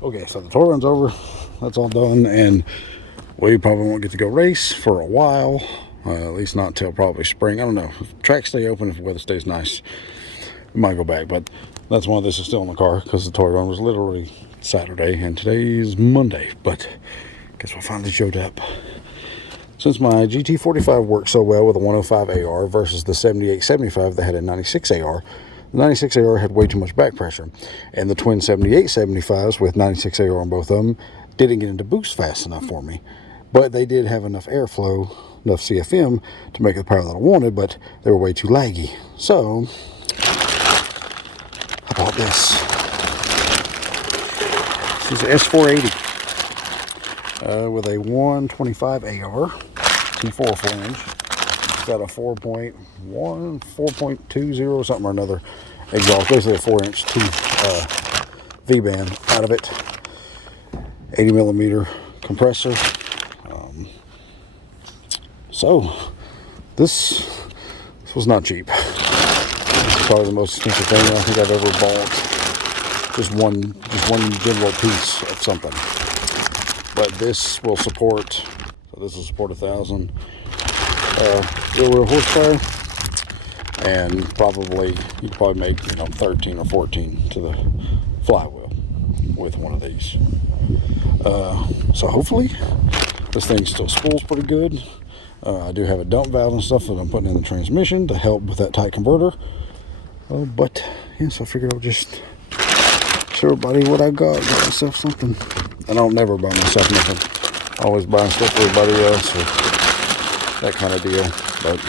Okay, so the toy run's over. That's all done, and we probably won't get to go race for a while. At least not until probably spring. I don't know. If tracks stay open, if the weather stays nice, we might go back. But that's why this is still in the car, because the toy run was literally Saturday, and today's Monday. But guess what finally showed up. Since my GT45 worked so well with a 105 AR versus the 7875 that had a 96 AR, the 96 AR had way too much back pressure, and the twin 7875s with 96 AR on both of them didn't get into boost fast enough for me. But they did have enough airflow, enough CFM to make the power that I wanted, but they were way too laggy. So I bought this. This is an S480 with a 125 AR, T4 flange. It's got a 4.1, 4.20 something or another exhaust, basically a 4-inch V-band out of it. 80 millimeter compressor. So this was not cheap. This is probably the most expensive thing I think I've ever bought. Just one general piece of something. But this will support. So this will support 1,000 real horsepower, and probably you could probably make 13 or 14 to the flywheel with one of these. So hopefully this thing still spools pretty good. I do have a dump valve and stuff that I'm putting in the transmission to help with that tight converter. But yeah, so I figured I would just show everybody what I got. Got myself something. I don't never buy myself nothing. Always buying stuff for everybody else or that kind of deal. But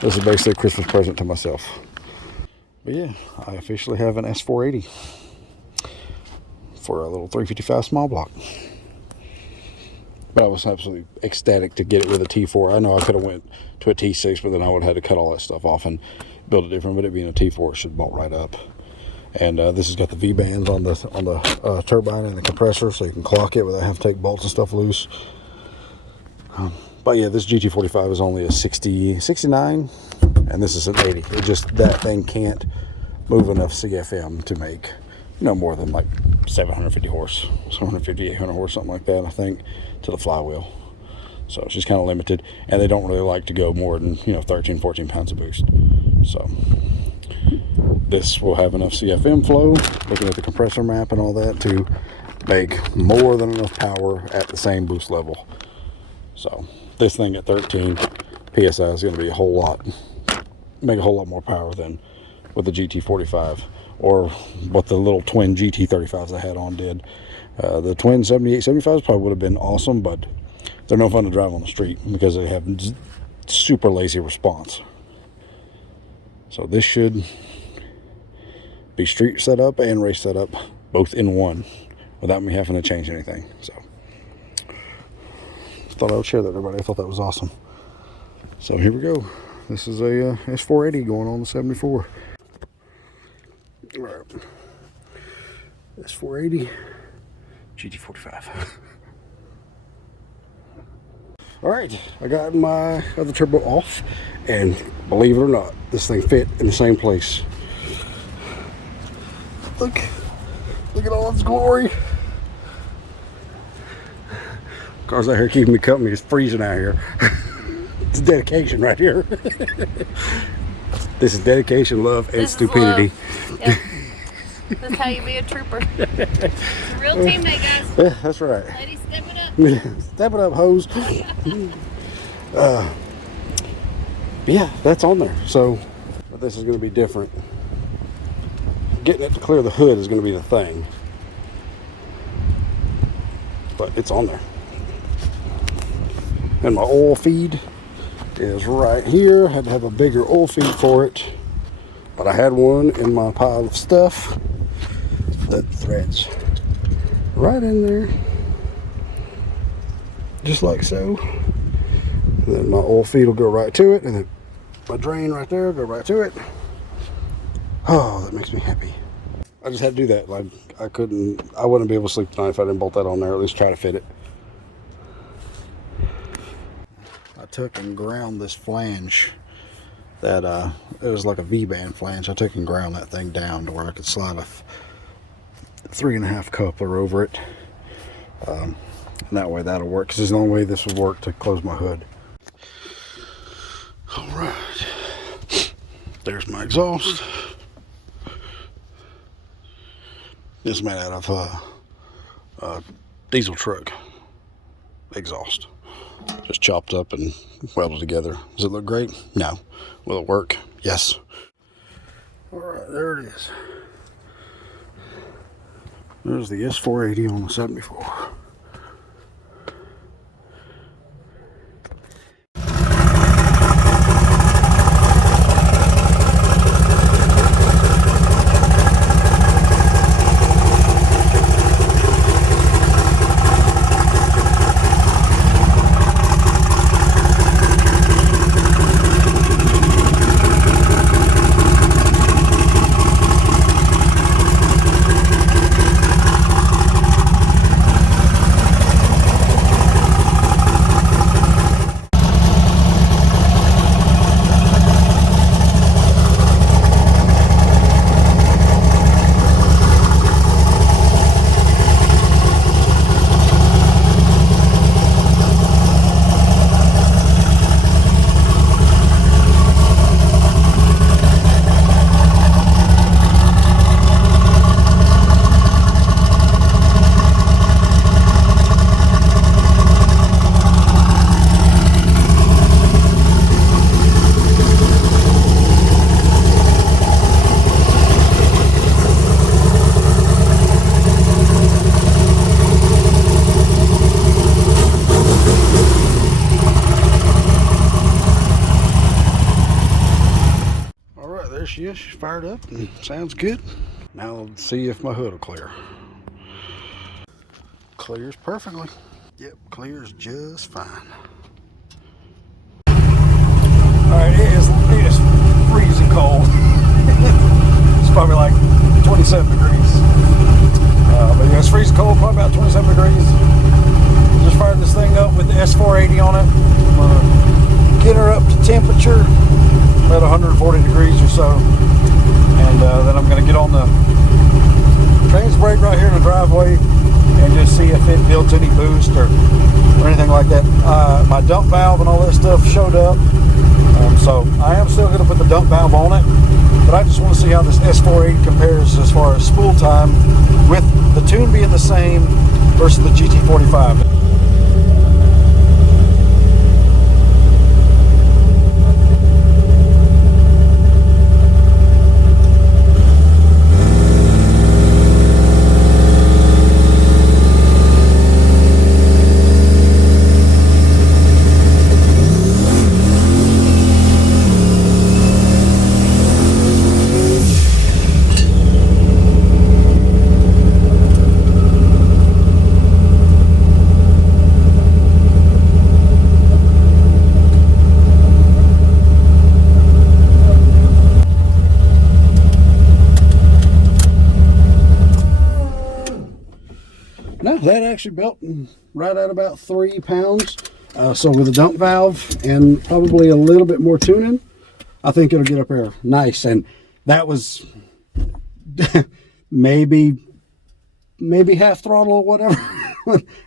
this is basically a Christmas present to myself. But yeah, I officially have an S480 for a little 355 small block. But I was absolutely ecstatic to get it with a T4. I know I could have went to a T6, but then I would have had to cut all that stuff off and build it different. But it being a T4, it should bolt right up. And this has got the V-bands on the turbine and the compressor, so you can clock it without having to take bolts and stuff loose. But yeah, this GT45 is only a 69, and this is an 80. It just, that thing can't move enough CFM to make more than like 750 horse, 750, 800 horse, something like that, I think, to the flywheel. So it's just kind of limited, and they don't really like to go more than 13, 14 pounds of boost. So this will have enough CFM flow, looking at the compressor map and all that, to make more than enough power at the same boost level. So this thing at 13 PSI is going to be make a whole lot more power than with the GT45 or what the little twin GT35s I had on did. The twin 7875s probably would have been awesome, but they're no fun to drive on the street because they have super lazy response. So this should be street setup and race setup both in one without me having to change anything. So thought I would share that with everybody. I thought that was awesome. So here we go. This is a S480 going on the 74. All right. S480 GT45. All right, I got my other turbo off, and believe it or not, this thing fit in the same place. Look at all its glory. Car's out here keeping me company. It's freezing out here. It's dedication right here. This is dedication, love, and stupidity. Love. Yep. That's how you be a trooper. It's a real team night, guys. Yeah, that's right. Ladies, step it up. Step it up, hoes. Yeah, that's on there. So, but this is going to be different. Getting it to clear the hood is going to be the thing. But it's on there. And my oil feed is right here. I had to have a bigger oil feed for it, but I had one in my pile of stuff that threads right in there, just like so. And then my oil feed will go right to it, and then my drain right there will go right to it. Oh, that makes me happy. I just had to do that. Like I wouldn't be able to sleep tonight if I didn't bolt that on there, or at least try to fit it. I took and ground this flange that it was like a V-band flange. I took and ground that thing down to where I could slide a 3.5 coupler over it. And that way that'll work, because it's the only way this would work to close my hood. All right, there's my exhaust. This is made out of diesel truck exhaust. Just chopped up and welded together. Does it look great? No. Will it work? Yes. All right, there it is. There's the S480 on the 74. She is. She's fired up and sounds good. Now let's see if my hood will clear. Clears perfectly. Yep, clears just fine. Alright, it is freezing cold. It's probably like 27 degrees. But yeah, it's freezing cold, probably about 27 degrees. Just fired this thing up with the S480 on it. I'm gonna get her up to temperature, about 140 degrees or so, and then I'm going to get on the trans brake right here in the driveway and just see if it builds any boost or anything like that. My dump valve and all that stuff showed up, so I am still going to put the dump valve on it, but I just want to see how this S480 compares as far as spool time with the tune being the same versus the GT45. No, that actually built right at about 3 pounds. So with a dump valve and probably a little bit more tuning, I think it'll get up there nice. And that was maybe half throttle or whatever.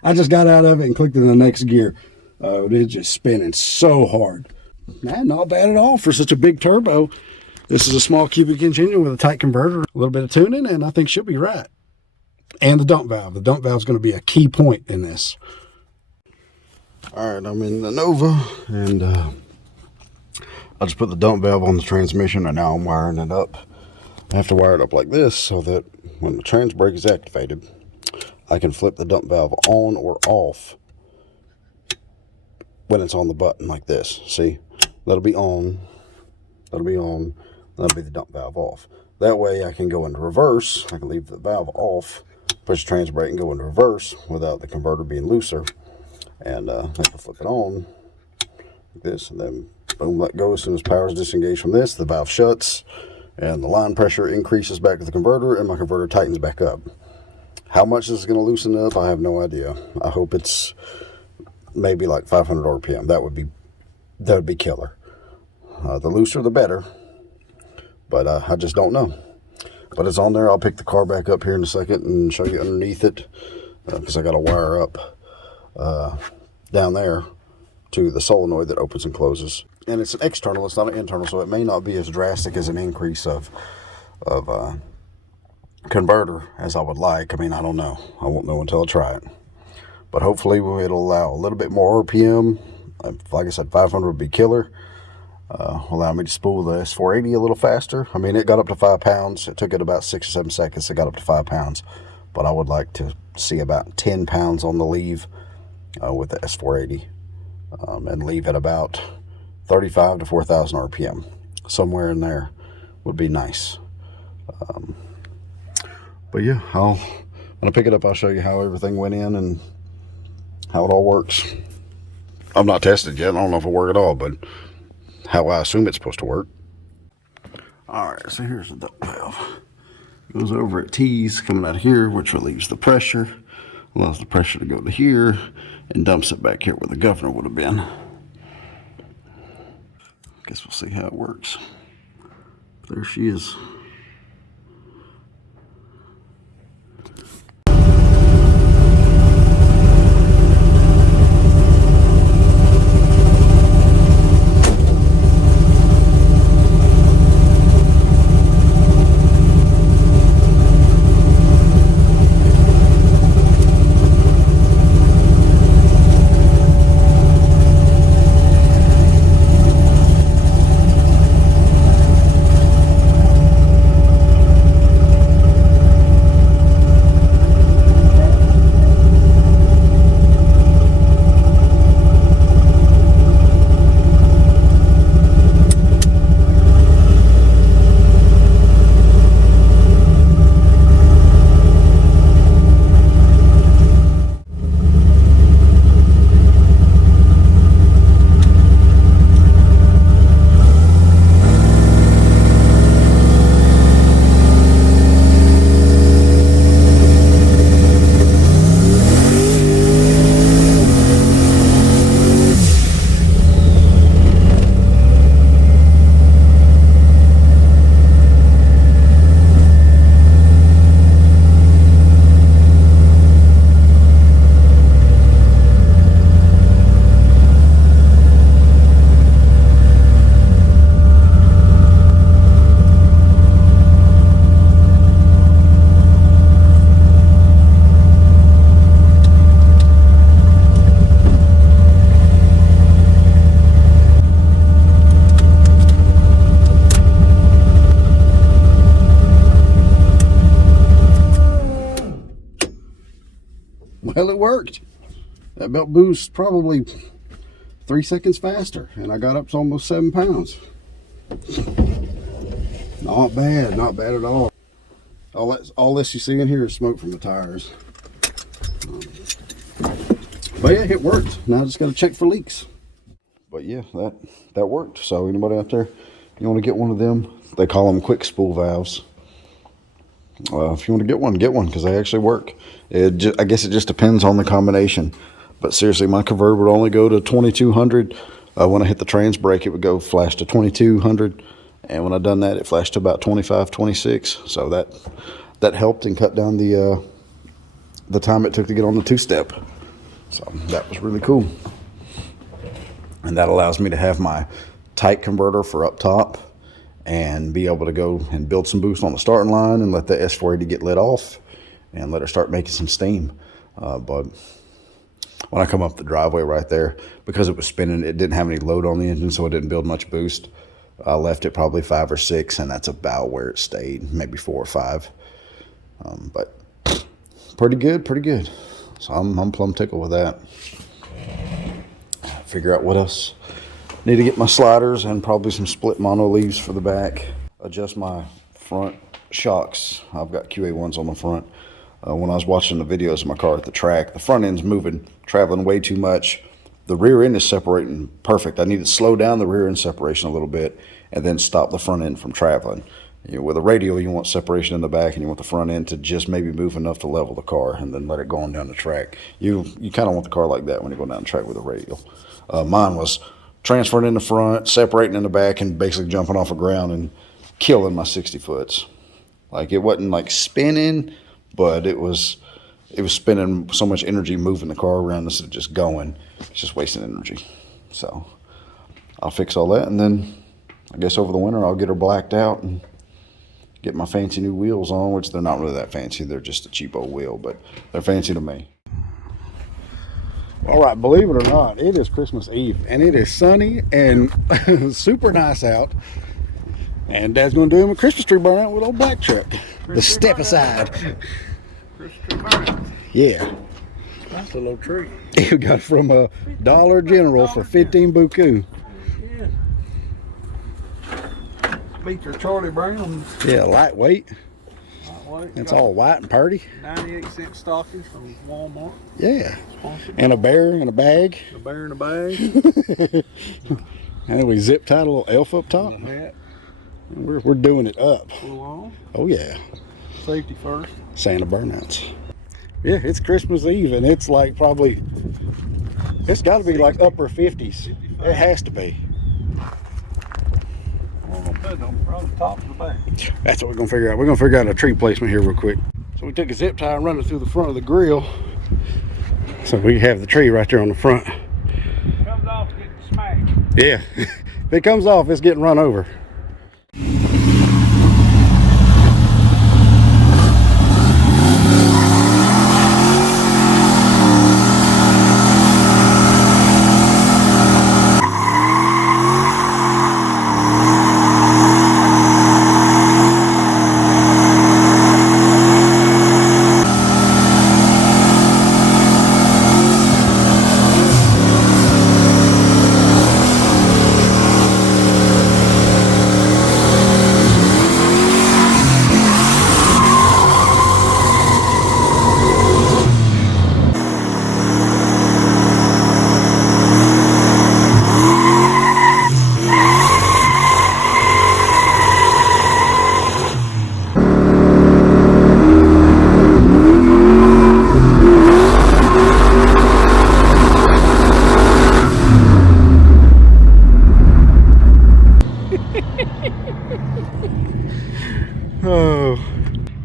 I just got out of it and clicked in the next gear. It's just spinning so hard. Not bad at all for such a big turbo. This is a small cubic inch engine with a tight converter, a little bit of tuning, and I think she'll be right. And the dump valve. The dump valve is going to be a key point in this. All right, I'm in the Nova, and I just put the dump valve on the transmission, and now I'm wiring it up. I have to wire it up like this so that when the trans brake is activated, I can flip the dump valve on or off when it's on the button like this. See, that'll be on, that'll be on, that'll be the dump valve off. That way I can go into reverse. I can leave the valve off, push the trans brake and go into reverse without the converter being looser. And I can flip it on like this, and then boom, let go. As soon as power is disengaged from this, the valve shuts and the line pressure increases back to the converter, and my converter tightens back up. How much this is going to loosen up, I have no idea. I hope it's maybe like 500 RPM. That would be killer. The looser the better, but I just don't know. But it's on there. I'll pick the car back up here in a second and show you underneath it, because I got to wire up down there to the solenoid that opens and closes. And it's an external, it's not an internal, so it may not be as drastic as an increase of converter as I would like. I mean, I don't know. I won't know until I try it. But hopefully it'll allow a little bit more RPM. Like I said, 500 would be killer. Allow me to spool the S480 a little faster. I mean, it got up to 5 pounds. It took it about 6 or 7 seconds. It got up to 5 pounds. But I would like to see about 10 pounds on the leave with the S480. And leave at about 35 to 4,000 RPM. Somewhere in there would be nice. But yeah, when I pick it up, I'll show you how everything went in and how it all works. I've not tested yet. I don't know if it'll work at all, but how I assume it's supposed to work. All right, so here's the duct valve. It goes over at T's coming out of here, which relieves the pressure, allows the pressure to go to here, and dumps it back here where the governor would have been. Guess we'll see how it works. There she is. Well, it worked. That belt boost probably 3 seconds faster, and I got up to almost 7 pounds. Not bad at all. All this you see in here is smoke from the tires. But yeah, it worked. Now I just got to check for leaks. But yeah, that worked. So anybody out there, you want to get one of them? They call them quick spool valves. If you want to get one, because they actually work. I guess it just depends on the combination. But seriously, my converter would only go to 2200. When I hit the trans brake, it would go flash to 2200. And when I done that, it flashed to about 25, 26. So that helped and cut down the time it took to get on the two-step. So that was really cool. And that allows me to have my tight converter for up top and be able to go and build some boost on the starting line and let the S480 get lit off and let her start making some steam. But when I come up the driveway right there, because it was spinning, it didn't have any load on the engine, so it didn't build much boost. I left it probably 5 or 6, and that's about where it stayed, maybe 4 or 5. But pretty good. So I'm plumb tickled with that. Figure out what else. Need to get my sliders and probably some split mono leaves for the back. Adjust my front shocks. I've got QA1s on the front. When I was watching the videos of my car at the track, the front end's moving, traveling way too much. The rear end is separating perfect. I need to slow down the rear end separation a little bit and then stop the front end from traveling. You know, with a radial, you want separation in the back, and you want the front end to just maybe move enough to level the car and then let it go on down the track. You kind of want the car like that when you go down the track with a radial. Mine was transferring in the front, separating in the back, and basically jumping off the ground and killing my 60 foots. Like it wasn't like spinning, but it was spending so much energy moving the car around instead of just going. It's just wasting energy. So I'll fix all that, and then I guess over the winter I'll get her blacked out and get my fancy new wheels on, which they're not really that fancy. They're just a cheap old wheel, but they're fancy to me. All right, believe it or not, it is Christmas Eve, and it is sunny and super nice out. And Dad's going to do him a Christmas tree burnout with old black truck. The step aside. Christmas tree burnout. Yeah. That's a little tree. You got it from a Dollar General for 15 buku. Yeah. Beat your Charlie Brown. Yeah, lightweight. Lightweight. It's all white and purty. 98-cent stockings from Walmart. Yeah. Sponsored. And a bear in a bag. A bear in a bag. And we zip tied a little elf up top. And a hat. We're doing it up. Full on. Oh yeah. Safety first. Santa Burnouts. Yeah, it's Christmas Eve, and it's like probably, it's got to be like upper 50s. It has to be. Probably top of the back. That's what we're gonna figure out. We're gonna figure out a tree placement here real quick. So we took a zip tie and run it through the front of the grill, so we have the tree right there on the front. Comes off getting smacked. Yeah, if it comes off, it's getting run over. Oh,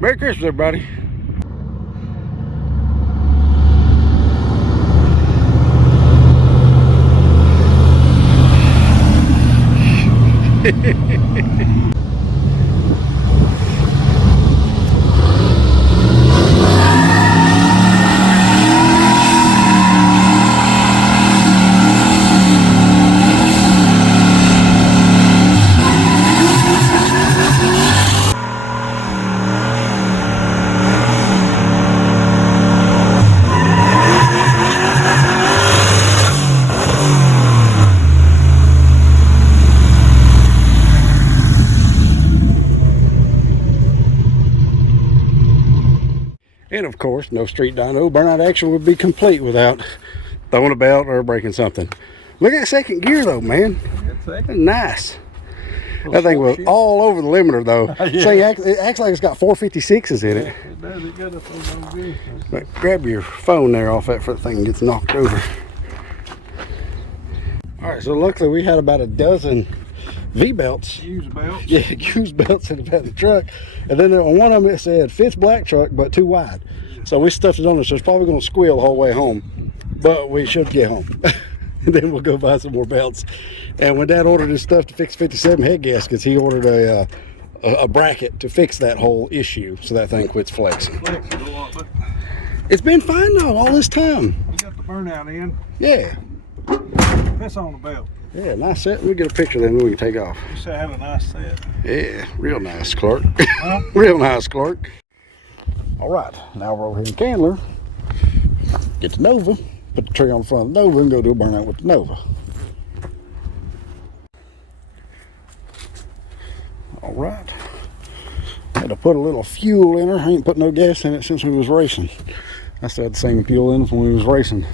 Merry Christmas, everybody. And of course, no street dyno burnout action would be complete without throwing a belt or breaking something. Look at that second gear though, man. That's nice. That thing was all over the limiter though. Yeah. So it acts like it's got 456s in it. It does. It got us on those vehicles. But grab your phone there off that thing gets knocked over. All right, so luckily we had about a dozen V-belts. Use belts. Yeah, used belts in the back of the truck. And then on one of them it said, fits black truck, but too wide. So we stuffed it on there, so it's probably going to squeal the whole way home. But we should get home. And then we'll go buy some more belts. And when Dad ordered his stuff to fix 57 head gaskets, he ordered a bracket to fix that whole issue so that thing quits flexing. It's been fine though all this time. You got the burnout in. Yeah. That's on the belt. Yeah, nice set. We'll get a picture then we can take off. You should have a nice set. Yeah, real nice, Clark. Huh? Real nice, Clark. All right, now we're over here in Candler. Get the Nova, put the tree on the front of the Nova and go do a burnout with the Nova. All right. Had to put a little fuel in her. I ain't put no gas in it since we was racing. I still had the same fuel in it when we was racing.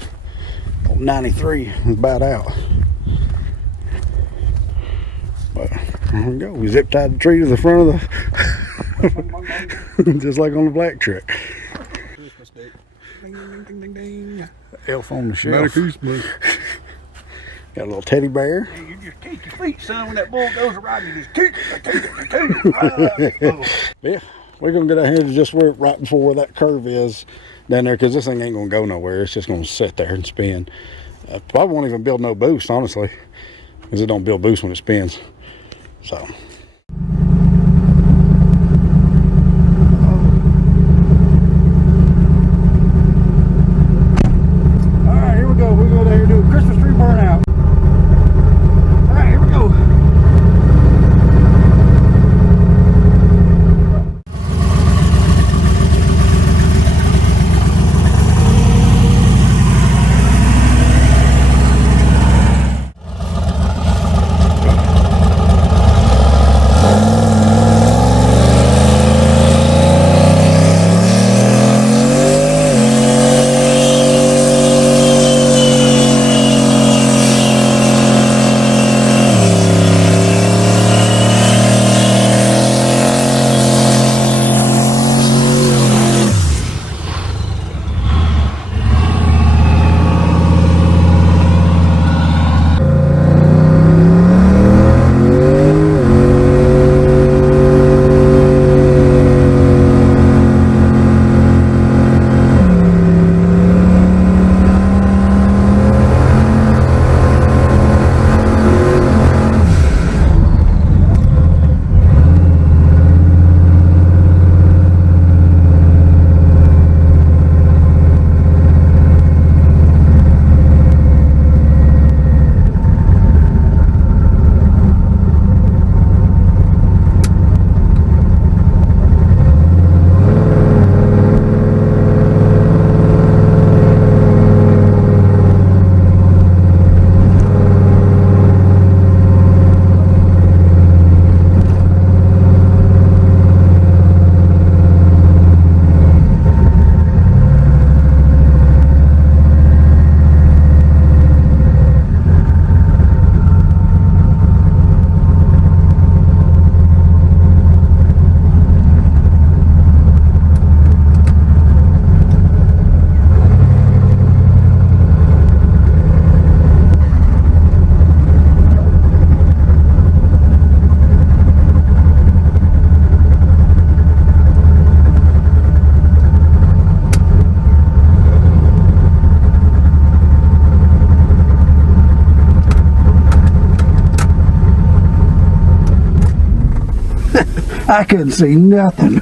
93 was about out. But there we go. We zip tied the tree to the front of the just like on the black truck. Christmas day. Ding, ding, ding, ding, ding. Elf on the shelf. Merry Christmas. Got a little teddy bear. Hey, you just kick your feet, son. When that bull goes around, you just kick it. Oh. Yeah, we're going to get out here to just where right before where that curve is down there, because this thing ain't going to go nowhere. It's just going to sit there and spin. Probably won't even build no boost, honestly, because it don't build boost when it spins. So. All right, here we go. We're going to here do a Christmas tree burnout. All right, here we go. I couldn't see nothing.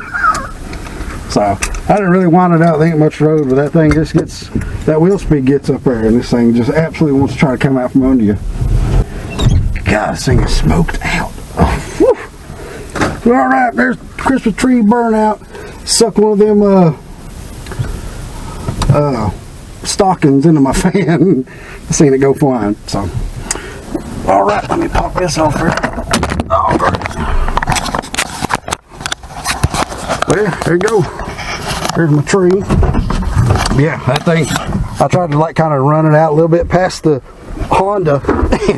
So I didn't really want it out. There ain't much road, but that thing just gets, that wheel speed gets up there, and this thing just absolutely wants to try to come out from under you. God, this thing is smoked out. Oh, all right, there's Christmas tree burnout. Suck one of them stockings into my fan. I seen it go flying. So, all right, let me pop this off here. Oh, great. There you go. Here's my tree. Yeah, that thing, I tried to like kind of run it out a little bit past the Honda,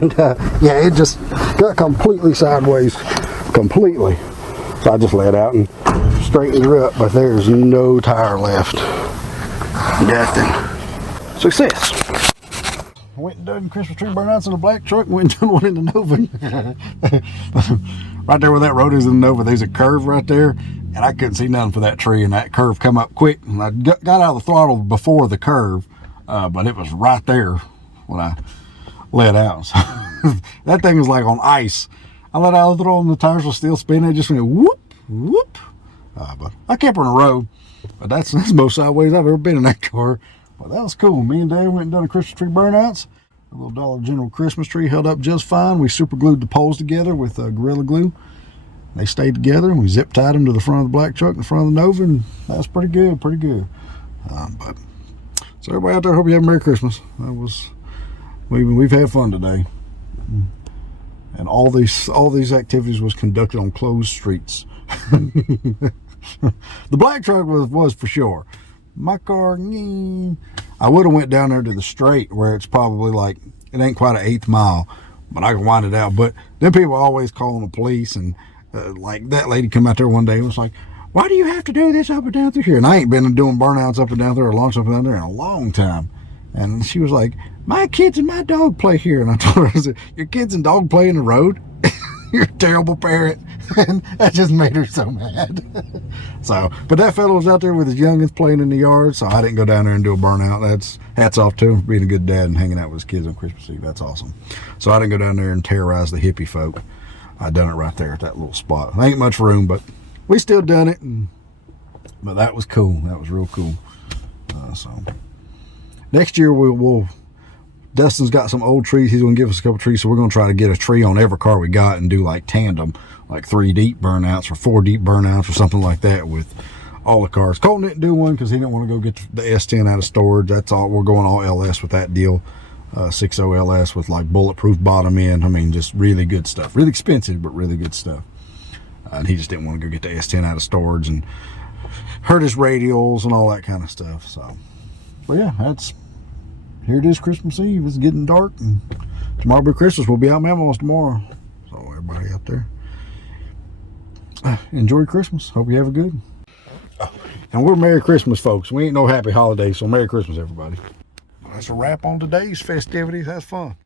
and yeah, it just got completely sideways. Completely. So I just let out and straightened her up, but there's no tire left. Nothing. Success. I went and done Christmas tree burnouts in a black truck and went and done one in the Nova. Right there where that road is in the Nova, there's a curve right there, and I couldn't see nothing for that tree, and that curve come up quick, and I got out of the throttle before the curve, but it was right there when I let out. So that thing was like on ice. I let out of the throttle and the tires were still spinning. It just went whoop, whoop. But I kept her on the road. But that's the most sideways I've ever been in that car. But that was cool. Me and Dave went and done a Christmas tree burnouts. A little Dollar General Christmas tree held up just fine. We super glued the poles together with Gorilla Glue. They stayed together, and we zip tied them to the front of the black truck in the front of the Nova, and that was pretty good, pretty good. But so everybody out there, hope you have a Merry Christmas. That was we've had fun today, and all these activities was conducted on closed streets. The black truck was for sure. My car, I would have went down there to the straight where it's probably like, it ain't quite an 1/8 mile, but I can wind it out. But then people are always calling the police, and like that lady come out there one day and was like, why do you have to do this up and down through here? And I ain't been doing burnouts up and down there or launch up and down there in a long time. And she was like, my kids and my dog play here. And I told her, I said, your kids and dog play in the road? you're a terrible parent. And that just made her so mad. So, but that fellow was out there with his youngins playing in the yard, so I didn't go down there and do a burnout. That's hats off to him for being a good dad and hanging out with his kids on Christmas Eve. That's awesome. So I didn't go down there and terrorize the hippie folk. I done it right there at that little spot. Ain't much room, but we still done it. But that was cool. That was real cool. So next year we'll Dustin's got some old trees. He's going to give us a couple trees, so we're going to try to get a tree on every car we got and do like tandem, like 3 deep burnouts or 4 deep burnouts or something like that with all the cars. Colton didn't do one because he didn't want to go get the S10 out of storage. That's all. We're going all LS with that deal. 6.0 LS with like bulletproof bottom end. I mean, just really good stuff. Really expensive, but really good stuff. And he just didn't want to go get the S10 out of storage and hurt his radials and all that kind of stuff. So, but yeah, here it is, Christmas Eve. It's getting dark, and tomorrow will be Christmas. We'll be out Memos tomorrow. So everybody out there, enjoy Christmas. Hope you have a good. And we're Merry Christmas, folks. We ain't no Happy Holidays, so Merry Christmas, everybody. That's a wrap on today's festivities. That's fun.